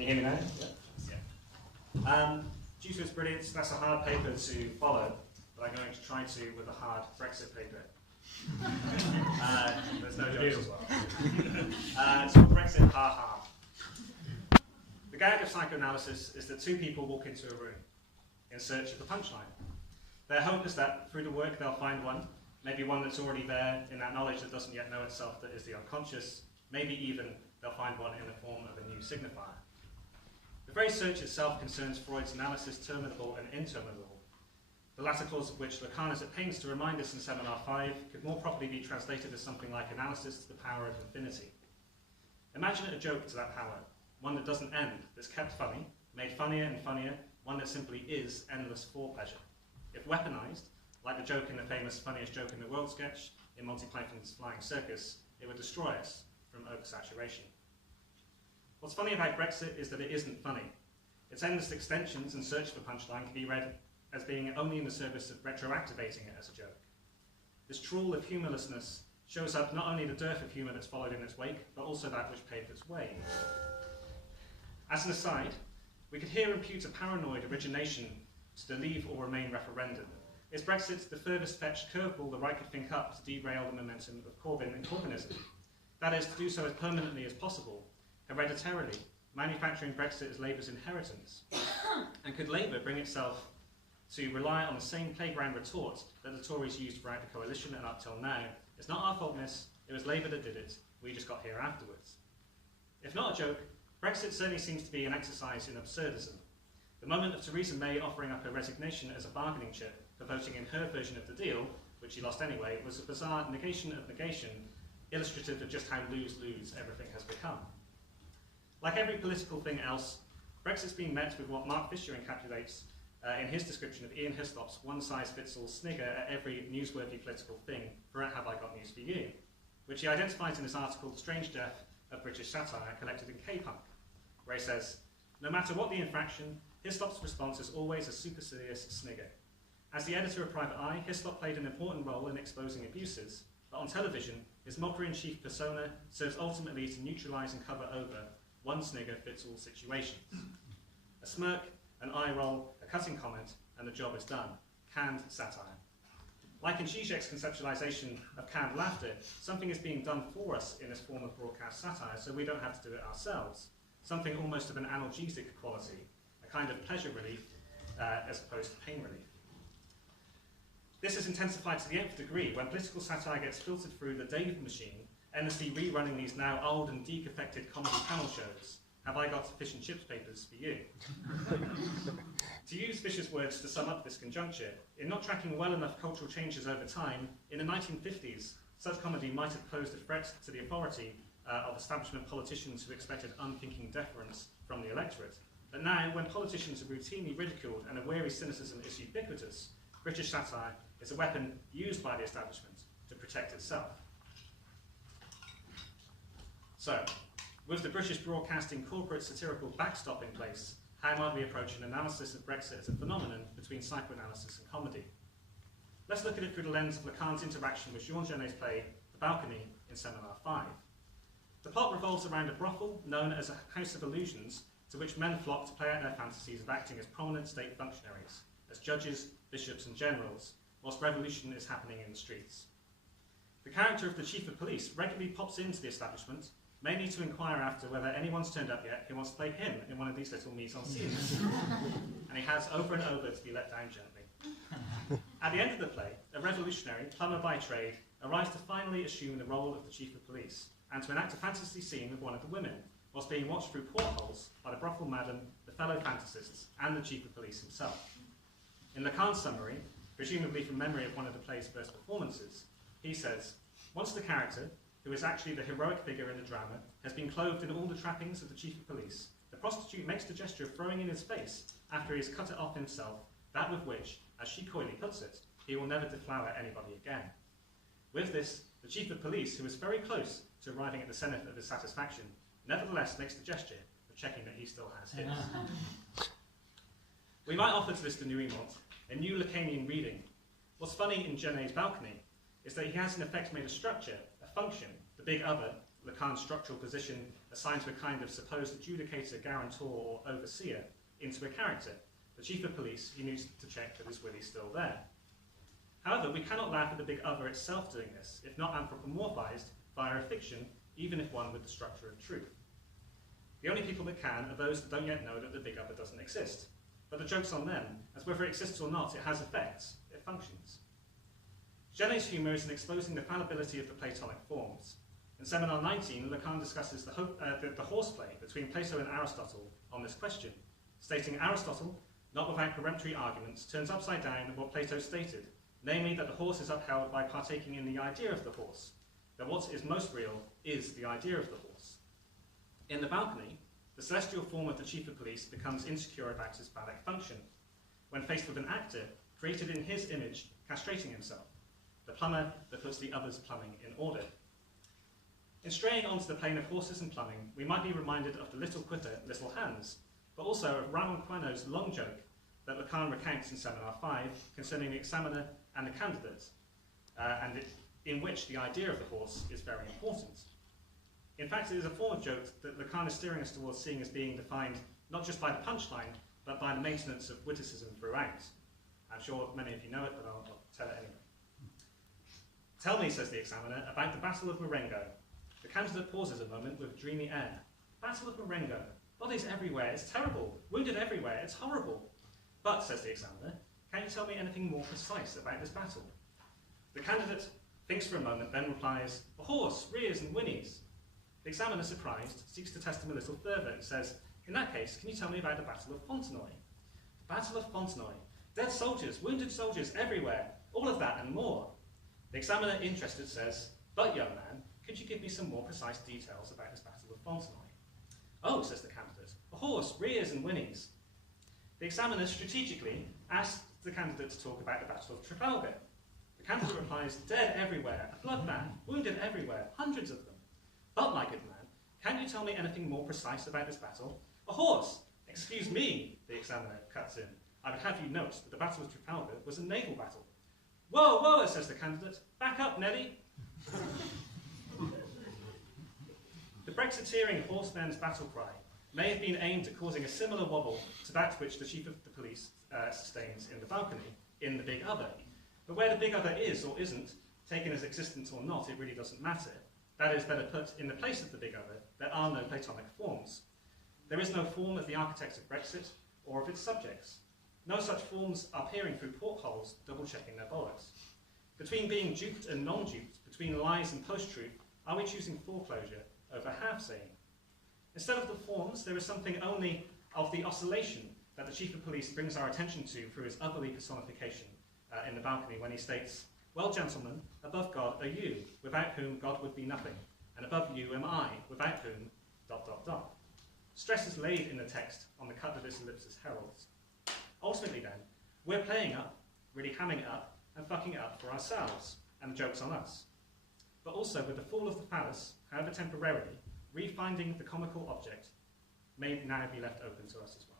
Can you hear me now? Yeah. Due to its brilliance, that's a hard paper to follow, but I'm going to try to with a hard Brexit paper. There's no jokes as well. It's called Brexit Ha Ha. The gag of psychoanalysis is that two people walk into a room in search of the punchline. Their hope is that through the work they'll find one, maybe one that's already there in that knowledge that doesn't yet know itself, that is the unconscious. Maybe even they'll find one in the form of a new signifier. The very search itself concerns Freud's analysis, terminable and interminable, the latter clause of which Lacan is at pains to remind us in Seminar 5 could more properly be translated as something like analysis to the power of infinity. Imagine a joke to that power, one that doesn't end, that's kept funny, made funnier and funnier, one that simply is endless for pleasure. If weaponized, like the joke in the famous Funniest Joke in the World sketch in Monty Python's Flying Circus, it would destroy us from oversaturation. What's funny about Brexit is that it isn't funny. Its endless extensions and search for punchline can be read as being only in the service of retroactivating it as a joke. This trawl of humourlessness shows up not only the dearth of humour that's followed in its wake, but also that which paved its way. As an aside, we could here impute a paranoid origination to the leave or remain referendum. Is Brexit the furthest fetched curveball the right could think up to derail the momentum of Corbyn and Corbynism? That is, to do so as permanently as possible, hereditarily, manufacturing Brexit as Labour's inheritance. And could Labour bring itself to rely on the same playground retort that the Tories used throughout the coalition and up till now? It's not our fault, miss, it was Labour that did it, we just got here afterwards. If not a joke, Brexit certainly seems to be an exercise in absurdism. The moment of Theresa May offering up her resignation as a bargaining chip for voting in her version of the deal, which she lost anyway, was a bizarre negation of negation, illustrative of just how lose-lose everything has become. Like every political thing else, Brexit's being met with what Mark Fisher encapsulates in his description of Ian Hislop's one-size-fits-all snigger at every newsworthy political thing for Have I Got News For You, which he identifies in his article The Strange Death of British Satire, collected in K-Punk, where he says, no matter what the infraction, Hislop's response is always a supercilious snigger. As the editor of Private Eye, Hislop played an important role in exposing abuses, but on television, his mockery-in-chief persona serves ultimately to neutralise and cover over one snigger fits all situations. A smirk, an eye roll, a cutting comment, and the job is done. Canned satire. Like in Zizek's conceptualization of canned laughter, something is being done for us in this form of broadcast satire, so we don't have to do it ourselves. Something almost of an analgesic quality, a kind of pleasure relief as opposed to pain relief. This is intensified to the nth degree when political satire gets filtered through the Dave machine, endlessly rerunning these now old and decaffected comedy panel shows. Have I got fish and chips papers for you? To use Fisher's words to sum up this conjuncture, in not tracking well enough cultural changes over time, in the 1950s, such comedy might have posed a threat to the authority of establishment politicians who expected unthinking deference from the electorate. But now, when politicians are routinely ridiculed and a weary cynicism is ubiquitous, British satire is a weapon used by the establishment to protect itself. So, with the British Broadcasting corporate satirical backstop in place, how might we approach an analysis of Brexit as a phenomenon between psychoanalysis and comedy? Let's look at it through the lens of Lacan's interaction with Jean Genet's play The Balcony in Seminar 5. The plot revolves around a brothel known as a house of illusions to which men flock to play out their fantasies of acting as prominent state functionaries, as judges, bishops and generals, whilst revolution is happening in the streets. The character of the chief of police regularly pops into the establishment, mainly to inquire after whether anyone's turned up yet who wants to play him in one of these little mise-en-scenes. And he has over and over to be let down gently. At the end of the play, a revolutionary, plumber by trade, arrives to finally assume the role of the chief of police and to enact a fantasy scene with one of the women, whilst being watched through portholes by the brothel madam, the fellow fantasists, and the chief of police himself. In Lacan's summary, presumably from memory of one of the play's first performances, he says, once the character, who is actually the heroic figure in the drama, has been clothed in all the trappings of the chief of police, the prostitute makes the gesture of throwing in his face, after he has cut it off himself, that with which, as she coyly puts it, he will never deflower anybody again. With this, the chief of police, who is very close to arriving at the zenith of his satisfaction, nevertheless makes the gesture of checking that he still has his. We might offer to this denouement a new Lacanian reading. What's funny in Genet's Balcony is that he has in effect made a structure, a function, the big other, Lacan's structural position assigned to a kind of supposed adjudicator, guarantor, or overseer into a character, the chief of police who needs to check that his will is still there. However, we cannot laugh at the big other itself doing this, if not anthropomorphized via a fiction, even if one with the structure of truth. The only people that can are those that don't yet know that the big other doesn't exist. But the joke's on them, as whether it exists or not, it has effects, it functions. Genet's humour is in exposing the fallibility of the Platonic forms. In Seminar 19, Lacan discusses the horseplay between Plato and Aristotle on this question, stating Aristotle, not without peremptory arguments, turns upside down what Plato stated, namely that the horse is upheld by partaking in the idea of the horse, that what is most real is the idea of the horse. In the balcony, the celestial form of the chief of police becomes insecure about his phallic function, when faced with an actor created in his image, castrating himself, the plumber that puts the other's plumbing in order. In straying onto the plane of horses and plumbing, we might be reminded of the little quitter, Little Hands, but also of Ramon Queno's long joke that Lacan recounts in Seminar 5 concerning the examiner and the candidate, in which the idea of the horse is very important. In fact, it is a form of joke that Lacan is steering us towards seeing as being defined not just by the punchline, but by the maintenance of witticism throughout. I'm sure many of you know it, but I'll tell it anyway. Tell me, says the examiner, about the Battle of Marengo. The candidate pauses a moment with a dreamy air. Battle of Marengo. Bodies everywhere. It's terrible. Wounded everywhere. It's horrible. But, says the examiner, can you tell me anything more precise about this battle? The candidate thinks for a moment, then replies, a horse, rears and whinnies. The examiner, surprised, seeks to test him a little further and says, in that case, can you tell me about the Battle of Fontenoy? The Battle of Fontenoy. Dead soldiers, wounded soldiers everywhere. All of that and more. The examiner, interested, says, but young man, could you give me some more precise details about this Battle of Fontenoy? Oh, says the candidate, a horse, rears and whinnies. The examiner strategically asks the candidate to talk about the Battle of Trafalgar. The candidate replies, dead everywhere, a bloodbath, wounded everywhere, hundreds of them. But, my good man, can you tell me anything more precise about this battle? A horse! Excuse me, the examiner cuts in. I would have you note that the Battle of Trafalgar was a naval battle. Whoa, whoa, says the candidate. Back up, Nelly. The Brexiteering horseman's battle cry may have been aimed at causing a similar wobble to that which the chief of the police sustains in the balcony, in the big other. But where the big other is or isn't, taken as existence or not, it really doesn't matter. That is, better put, in the place of the big other, there are no Platonic forms. There is no form of the architect of Brexit or of its subjects. No such forms are peering through portholes, double-checking their bollocks. Between being duped and non-duped, between lies and post-truth, are we choosing foreclosure over half-saying? Instead of the forms, there is something only of the oscillation that the chief of police brings our attention to through his otherly personification in the balcony when he states, well, gentlemen, above God are you, without whom God would be nothing, and above you am I, without whom ... Stress is laid in the text on the cut that this ellipsis heralds. Ultimately then, we're playing up, really hamming it up, and fucking it up for ourselves, and the joke's on us. But also, with the fall of the phallus, however temporarily, refinding the comical object may now be left open to us as well.